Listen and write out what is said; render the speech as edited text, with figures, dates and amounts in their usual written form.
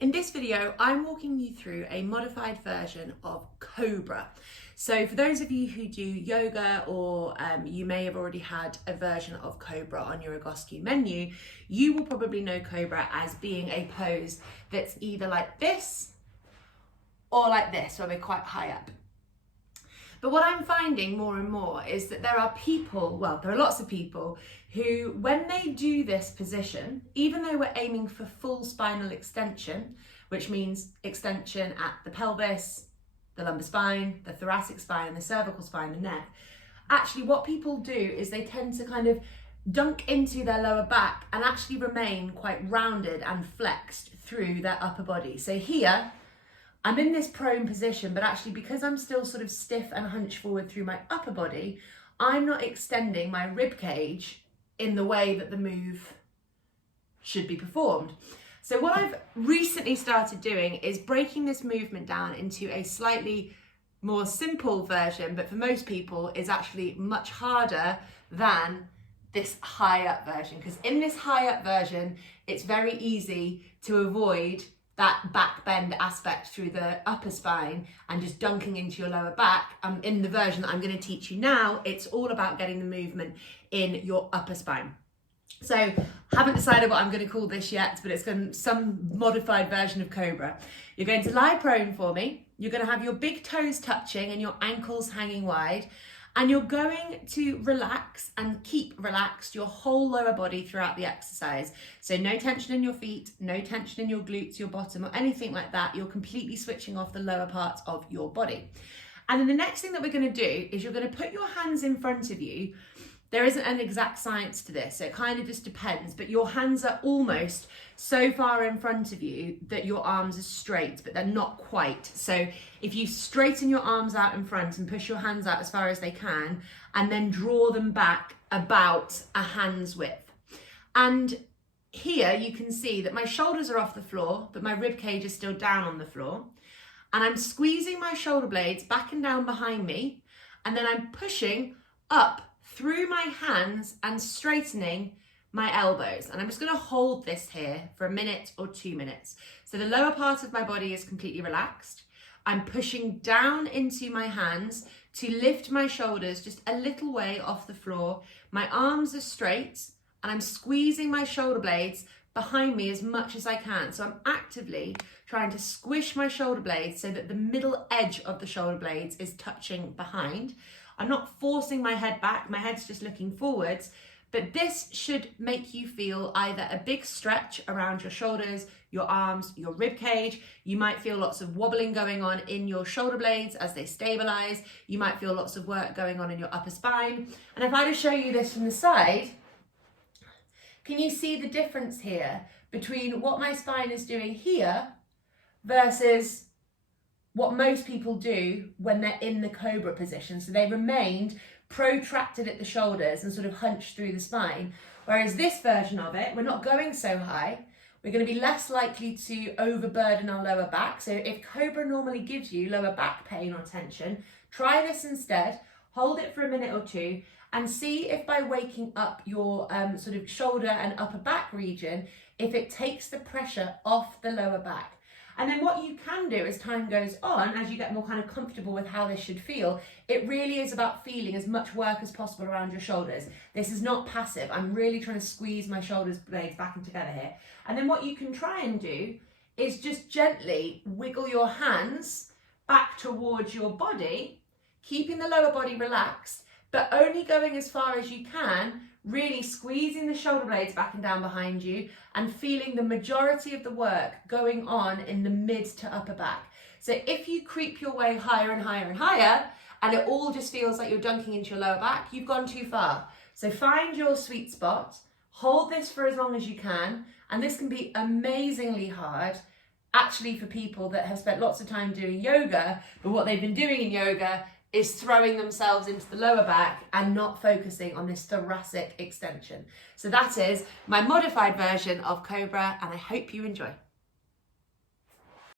In this video, I'm walking you through a modified version of Cobra. So for those of you who do yoga or you may have already had a version of Cobra on your Egoscue menu, you will probably know Cobra as being a pose that's either like this or like this, where we're quite high up. But what I'm finding more and more is that there are people, well, there are lots of people who, when they do this position, even though we're aiming for full spinal extension, which means extension at the pelvis, the lumbar spine, the thoracic spine, and the cervical spine, the neck, actually what people do is they tend to kind of dunk into their lower back and actually remain quite rounded and flexed through their upper body. So here, I'm in this prone position, but actually because I'm still sort of stiff and hunched forward through my upper body, I'm not extending my rib cage in the way that the move should be performed. So what I've recently started doing is breaking this movement down into a slightly more simple version, but for most people is actually much harder than this high up version, because in this high up version, it's very easy to avoid that back bend aspect through the upper spine and just dunking into your lower back. In the version that I'm going to teach you now, it's all about getting the movement in your upper spine. So I haven't decided what I'm going to call this yet, but it's going to some modified version of Cobra. You're going to lie prone for me. You're going to have your big toes touching and your ankles hanging wide. And you're going to relax and keep relaxed your whole lower body throughout the exercise. So no tension in your feet, no tension in your glutes, your bottom, or anything like that. You're completely switching off the lower parts of your body. And then the next thing that we're going to do is you're going to put your hands in front of you. There isn't an exact science to this, so it kind of just depends, but your hands are almost so far in front of you that your arms are straight, but they're not quite. So if you straighten your arms out in front and push your hands out as far as they can, and then draw them back about a hand's width. And here you can see that my shoulders are off the floor, but my rib cage is still down on the floor. And I'm squeezing my shoulder blades back and down behind me, and then I'm pushing up through my hands and straightening my elbows. And I'm just going to hold this here for a minute or 2 minutes. So the lower part of my body is completely relaxed. I'm pushing down into my hands to lift my shoulders just a little way off the floor. My arms are straight and I'm squeezing my shoulder blades behind me as much as I can. So I'm actively trying to squish my shoulder blades so that the middle edge of the shoulder blades is touching behind. I'm not forcing my head back, my head's just looking forwards, but this should make you feel either a big stretch around your shoulders, your arms, your rib cage. You might feel lots of wobbling going on in your shoulder blades as they stabilize. You might feel lots of work going on in your upper spine. And if I just show you this from the side, can you see the difference here between what my spine is doing here versus what most people do when they're in the Cobra position? So they remained protracted at the shoulders and sort of hunched through the spine. Whereas this version of it, we're not going so high. We're going to be less likely to overburden our lower back. So if Cobra normally gives you lower back pain or tension, try this instead. Hold it for a minute or two and see if by waking up your sort of shoulder and upper back region, if it takes the pressure off the lower back. And then what you can do as time goes on, as you get more kind of comfortable with how this should feel, it really is about feeling as much work as possible around your shoulders. This is not passive. I'm really trying to squeeze my shoulders blades back and together here. And then what you can try and do is just gently wiggle your hands back towards your body, keeping the lower body relaxed, but only going as far as you can, really squeezing the shoulder blades back and down behind you and feeling the majority of the work going on in the mid to upper back. So if you creep your way higher and higher and higher, and it all just feels like you're dunking into your lower back, you've gone too far. So find your sweet spot, hold this for as long as you can, and this can be amazingly hard, actually, for people that have spent lots of time doing yoga, but what they've been doing in yoga is throwing themselves into the lower back and not focusing on this thoracic extension. So that is my modified version of Cobra, and I hope you enjoy.